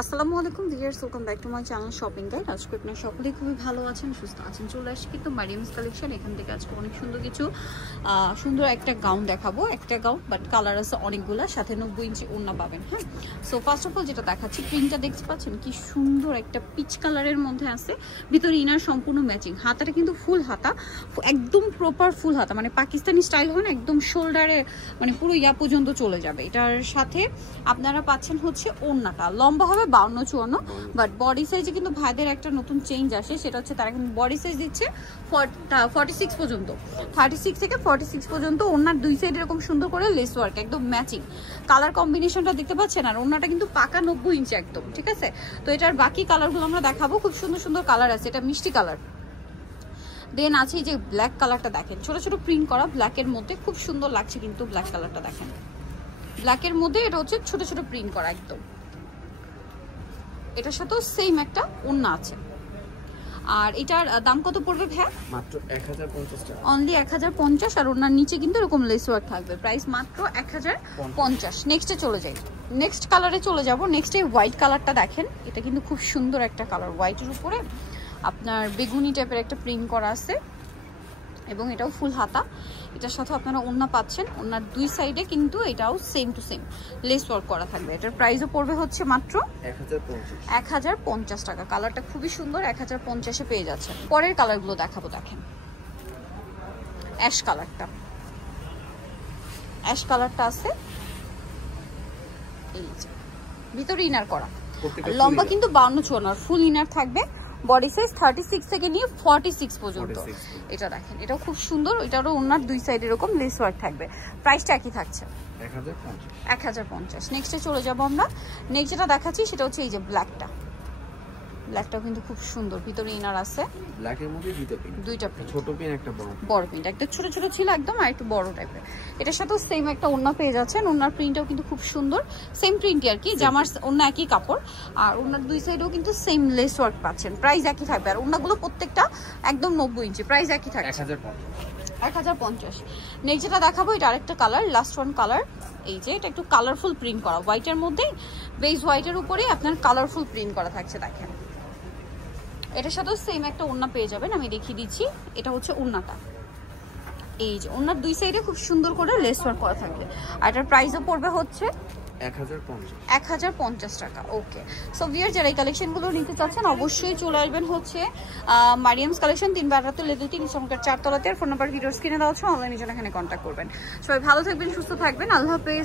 আসসালামু আলাইকুম viewers, welcome back to my channel shopping guide. আজকে আপনারা সকলেই খুবই ভালো আছেন, সুস্থ আছেন। চলে আসছি কিন্তু মারিয়ামস কালেকশন। এখান থেকে আজকে অনেক সুন্দর কিছু সুন্দর একটা গাউন দেখাবো। একটা গাউন বাট কালার আছে অনেকগুলা, সাথে 90 ইঞ্চি ওড়না পাবেন। হ্যাঁ, সো ফার্স্ট অফ অল যেটা দেখাচ্ছি, প্রিন্টটা দেখতে পাচ্ছেন কি সুন্দর একটা পিচ কালারের মধ্যে আছে, ভিতরে ইনার সম্পূর্ণ ম্যাচিং। হাতাটা কিন্তু ফুল হাতা, একদম প্রপার ফুল হাতা, মানে পাকিস্তানি স্টাইল হয় না, একদম শোল্ডারে মানে পুরো ইয়া পর্যন্ত চলে যাবে। এটার সাথে আপনারা পাচ্ছেন হচ্ছে ওড়নাটা লম্বা হবে 52-54, বাট বডি সাইজে কিন্তু ভাইদের একটা নতুন চেঞ্জ আসে, সেটা হচ্ছে তারা কিন্তু বডি সাইজ দিচ্ছে 46 পর্যন্ত, 36 থেকে 46 পর্যন্ত। ওড়নার দুই সাইড এরকম সুন্দর করে লেস ওয়ার্ক, একদম ম্যাচিং। কালার কম্বিনেশনটা দেখতে পাচ্ছেন, আর ওড়নাটা কিন্তু পাকা 90 ইঞ্চি একদম, ঠিক আছে। তো এটার বাকি কালারগুলো আমরা দেখাবো, খুব সুন্দর সুন্দর কালার আছে। এটা মিষ্টি কালার, দেন আছে এই যে ব্ল্যাক কালারটা দেখেন, ছোট ছোট প্রিন্ট করা ব্ল্যাকের মধ্যে, খুব সুন্দর লাগছে কিন্তু ব্ল্যাক কালারটা দেখেন। ব্ল্যাকের মধ্যে এটা হচ্ছে ছোট ছোট প্রিন্ট করা একদম। এটার সাথেও সেম একটা ওড়না আছে। আর এটার দাম কত পড়বে ভাই? মাত্র 1050 টাকা, অনলি 1050। আর ওড়নার নিচে কিন্তু এরকম লেস ওয়ার্ক থাকবে, প্রাইস মাত্র 1050। নেক্সটে চলে যাই, নেক্সট কালারে চলে যাব। নেক্সটে হোয়াইট কালারটা দেখেন, এটা কিন্তু খুব সুন্দর একটা কালার। হোয়াইটের উপরে আপনার বেগুনি টাইপের একটা প্রিন্ট করা আছে, এবং এটাও ফুল হাতা। এটার সাথে আপনারা ওড়না পাচ্ছেন, ওড়নার দুই সাইডে কিন্তু এটাও same to same less work করা থাকবে। এটার প্রাইসও পড়বে হচ্ছে মাত্র 1050 টাকা। কালারটা খুবই সুন্দর, 1050-এ পেয়ে যাচ্ছেন। পরের কালারগুলো দেখাবো, দেখেন অ্যাশ কালারটা, অ্যাশ কালারটা আছে এই যে, ভিতরে ইনার করা, লম্বা কিন্তু 52-54, ফুল ইনার থাকবে। বডি সাইজ 36 থেকে নিয়ে 46 পর্যন্ত। এটা দেখেন, এটাও খুব সুন্দর। এটারও ওনার দুই সাইড এরকম লেস ওয়ার্ক থাকবে। প্রাইসটা একই থাকছে 1050। নেক্সটে চলে যাব আমরা। নেক্সট যেটা দেখাচ্ছি সেটা হচ্ছে এই যে ব্ল্যাকটা। ব্ল্যাকটাও কিন্তু খুব সুন্দর, ভিতরে ইনার আছে। ব্ল্যাকের মধ্যে দুইটা পিন, ছোট পিন একটা বড় পিন। একটা ছোট ছোট ছিল একদম, আর একটু বড় টাইপের। এটার সাথেও সেম একটা ওড়না পেয়ে যাচ্ছেন। ওড়নার প্রিন্টটাও কিন্তু খুব সুন্দর, সেম প্রিন্টই আর কি, জামার ওড়না একই কাপড়। আর ওড়নার দুই সাইডেও কিন্তু সেম লেস ওয়ার্ক পাচ্ছেন। প্রাইস একই থাকবে। আর ওড়নাগুলো প্রত্যেকটা একদম 90 ইঞ্চি, প্রাইস একই থাকবে 1050। নেক্সট যেটা দেখাবো, এটা আরেকটা কালার, লাস্ট ওয়ান কালার। এই যে এটা একটু কালারফুল প্রিন্ট করা, হোয়াইটের মধ্যে বেস হোয়াইটের উপরে আপনার কালারফুল প্রিন্ট করা থাকছে দেখেন। এটার সাথেও সেম একটা ওড়না পেয়ে যাবেন, আমি দেখিয়ে দিচ্ছি। এটা হচ্ছে ওড়নাটা, এই যে ওড়নার দুই সাইডে খুব সুন্দর করে লেস ওয়ার্ক করা থাকবে। আর এটার প্রাইসও পড়বে হচ্ছে 1050 টাকা। ওকে, সো ভিউয়ার যারা এই কালেকশনগুলো নিতে চাচ্ছেন অবশ্যই চলে আসবেন হচ্ছে মারিয়ামস কালেকশন, 3 লেভেল 3 ইসলামপুর 4 তলাতে। ফোন নাম্বার ভিডিওর স্ক্রিনে দেওয়া আছে, অনলাইনে জন্য এখানে কন্ট্যাক্ট করবেন। সবাই ভালো থাকবেন, সুস্থ থাকবেন, আল্লাহ হাফেজ।